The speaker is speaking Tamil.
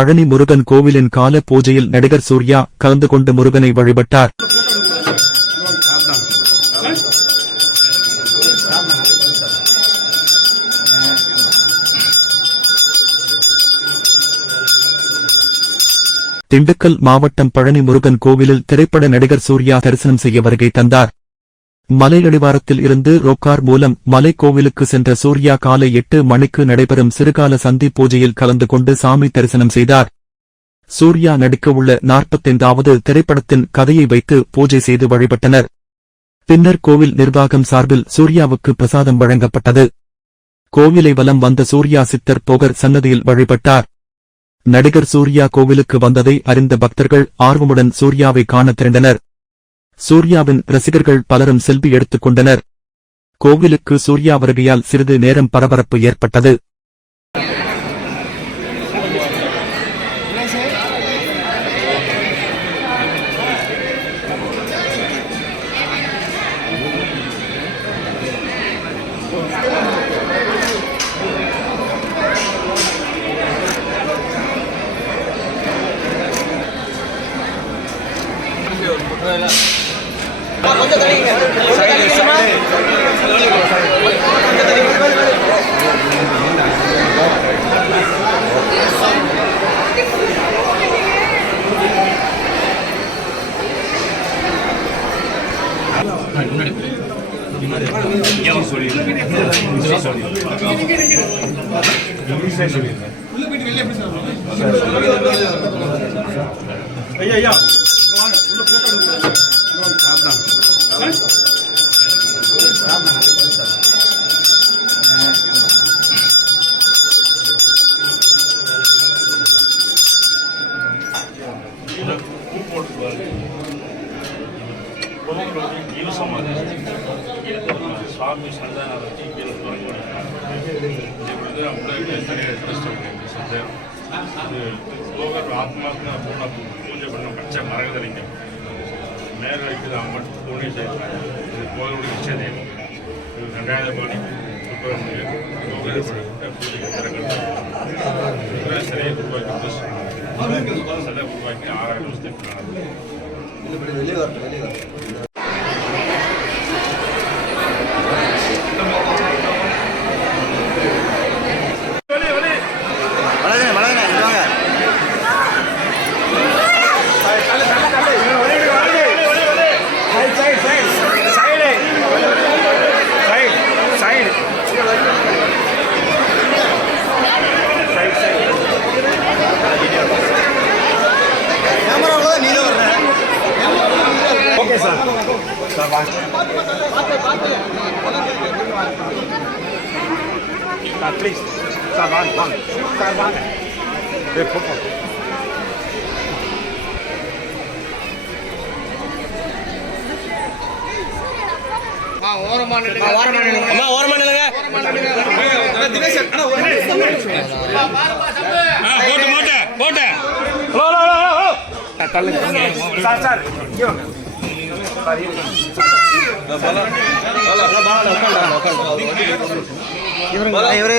பழனி முருகன் கோவிலின் கால பூஜையில் நடிகர் சூர்யா கலந்து கொண்டு முருகனை வழிபட்டார். திண்டுக்கல் மாவட்டம் பழனி முருகன் கோவிலில் திரைப்பட நடிகர் சூர்யா தரிசனம் செய்ய வருகை தந்தார். மலை அடிவாரத்தில் இருந்து ரோக்கார் மூலம் மலைக்கோவிலுக்கு சென்ற சூர்யா காலை எட்டு மணிக்கு நடைபெறும் சிறுகால சந்தி பூஜையில் கலந்து கொண்டு சாமி தரிசனம் செய்தார். சூர்யா நடிக்கவுள்ள நாற்பத்தைந்தாவது திரைப்படத்தின் கதையை வைத்து பூஜை செய்து வழிபட்டனர். பின்னர் கோவில் நிர்வாகம் சார்பில் சூர்யாவுக்கு பிரசாதம் வழங்கப்பட்டது. கோவிலை வலம் வந்த சூர்யா சித்தர் போகர் சன்னதியில் வழிபட்டார். நடிகர் சூர்யா கோவிலுக்கு வந்ததை அறிந்த பக்தர்கள் ஆர்வமுடன் சூர்யாவை காண திரண்டனர். சூர்யாவின் ரசிகர்கள் பலரும் செல்வி எடுத்துக் கொண்டனர். கோவிலுக்கு சூர்யா வருகையால் சிறிது நேரம் பரபரப்பு ஏற்பட்டது. ஐயா ஐயா. வாங்க. உள்ள போட்டோ எடுத்து 응? స్వామి సన్నిధానాలకి మీరు దూరం కూడా ఉండేది ಸಂದೇಹ ಲೋಕರು ಆತ್ಮಹತ್ಯೆ ಪೂರ್ಣ ಪೂಜೆ ಬಣ್ಣ ಕಚ್ಚೆ ಮರಗದಲ್ಲಿ வைக்கிறது அம்மன் துணை செய்கிறாங்க இது கோவிலுடைய இஷ்டதெய்வம் இது ரெண்டாயிரம் சுப்பிரமணியன் லோகர் பூஜைக்கு திறக்கிறது சிலையை உருவாக்கி சிலை உருவாக்கி ஆறாயிரம் வருஷத்துக்கு வெளியே வரட்டும் சார் ப்ளீஸ் சார் வாங்க வாங்க சார் வாங்க ஏ போப்போ அம்மா ஓரமா நில்லுங்க போட்டு போட்டு போட்டு சார் சார் இங்கே இவரே